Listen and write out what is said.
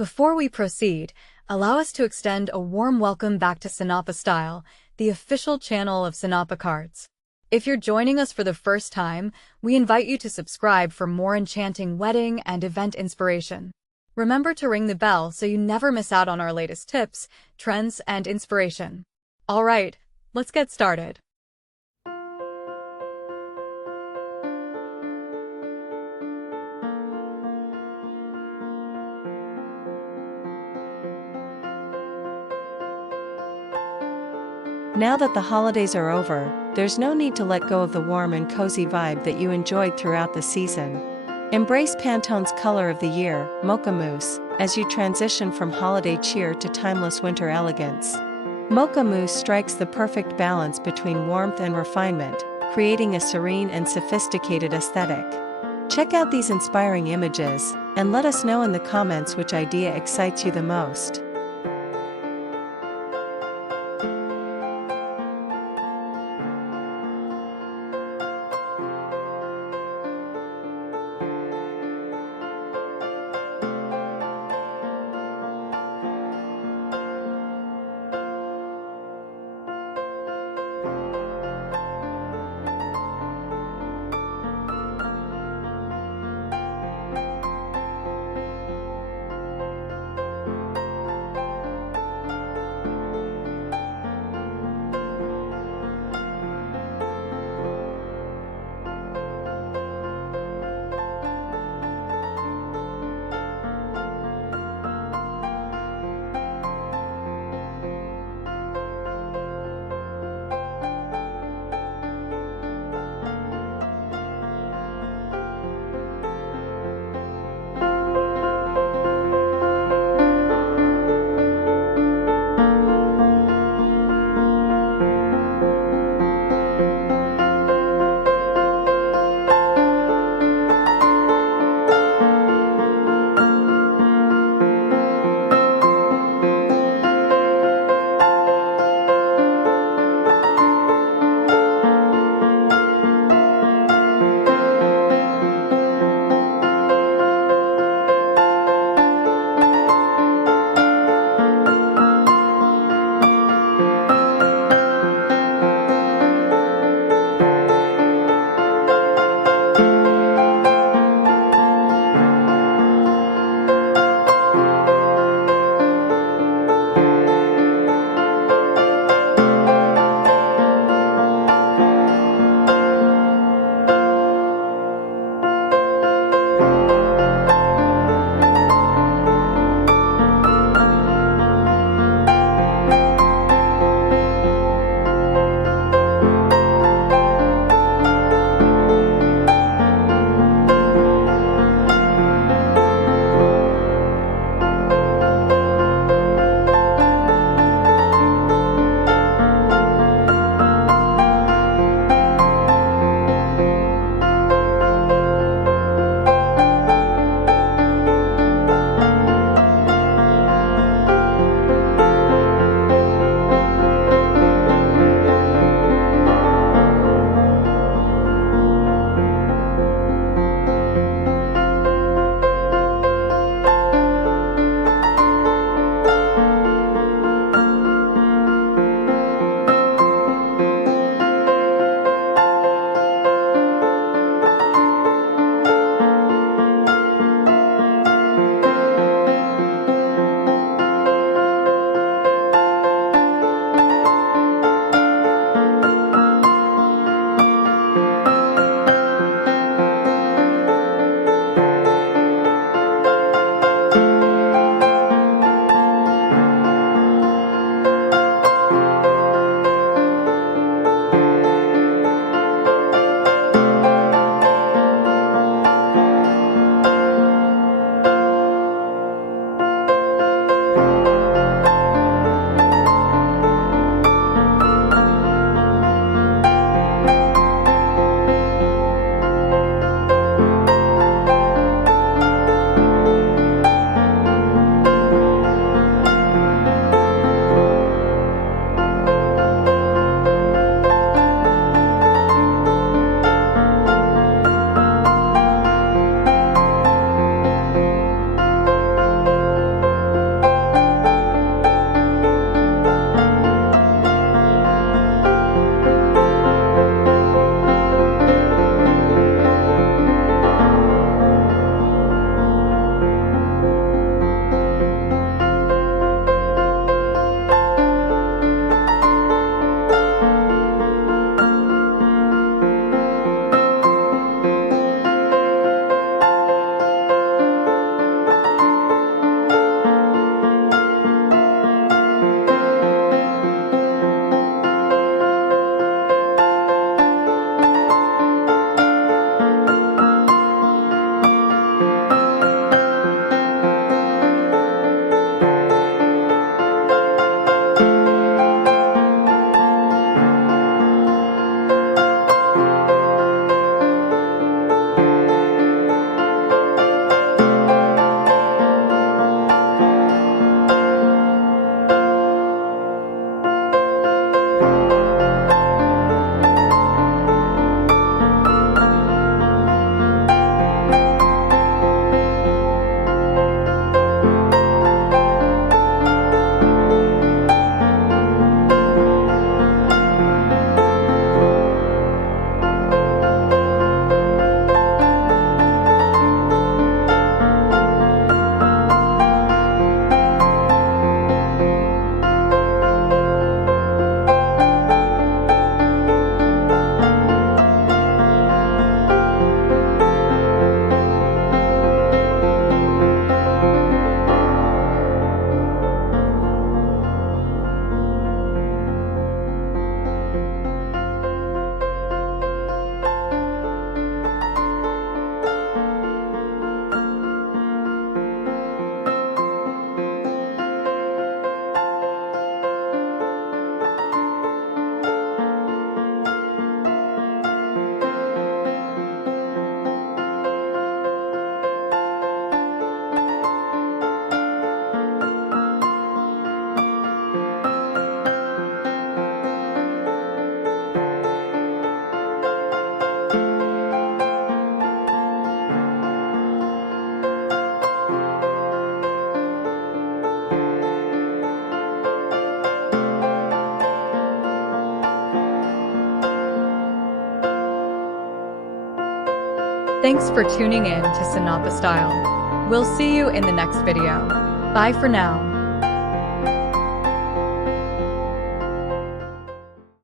Before we proceed, allow us to extend a warm welcome back to Sinapa Style, the official channel of Sinapa Cards. If you're joining us for the first time, we invite you to subscribe for more enchanting wedding and event inspiration. Remember to ring the bell so you never miss out on our latest tips, trends, and inspiration. All right, let's get started. Now that the holidays are over, there's no need to let go of the warm and cozy vibe that you enjoyed throughout the season. Embrace Pantone's color of the year, Mocha Mousse, as you transition from holiday cheer to timeless winter elegance. Mocha Mousse strikes the perfect balance between warmth and refinement, creating a serene and sophisticated aesthetic. Check out these inspiring images, and let us know in the comments which idea excites you the most. Thanks for tuning in to Sinapa Style. We'll see you in the next video. Bye for now.